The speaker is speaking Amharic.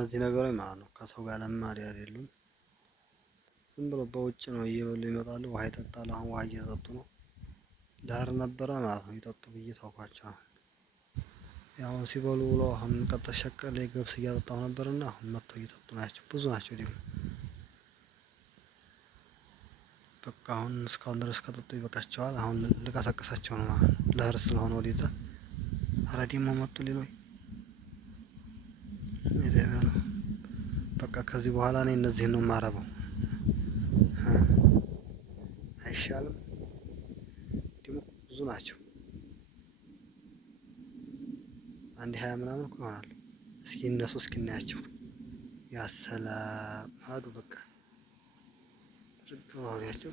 እነዚህ ነገሮች ማለት ነው ከሰው ጋር ለማዳ አይደሉም። ዝም ብሎ በውጭ ነው እየበሉ ይመጣሉ። ውሃ ይጠጣሉ። አሁን ውሃ እየጠጡ ነው። ዳር ነበረ ማለት ነው ይጠጡ ብዬ ተውኳቸው። ያው ሲበሉ ውሎ አሁን ቀጥታ ሸቀል ላይ ገብስ እያጠጣሁ ነበርና አሁን መጥተው እየጠጡ ናቸው። ብዙ ናቸው ደግሞ በቃ አሁን እስካሁን ድረስ ከጠጡ ይበቃቸዋል። አሁን ልቀሰቅሳቸው ነው ማለት ነው። ለእህር ስለሆነ ወደዛ ኧረ ደግሞ መጡ ሌሎች በቃ ከዚህ በኋላ እኔ እነዚህን ነው የማረበው። አይሻልም? ደግሞ ብዙ ናቸው። አንድ 20 ምናምን እኮ ይሆናሉ። እስኪ እነሱ እስኪ እናያቸው። ያሰላም አዱ በቃ ወዲያቸው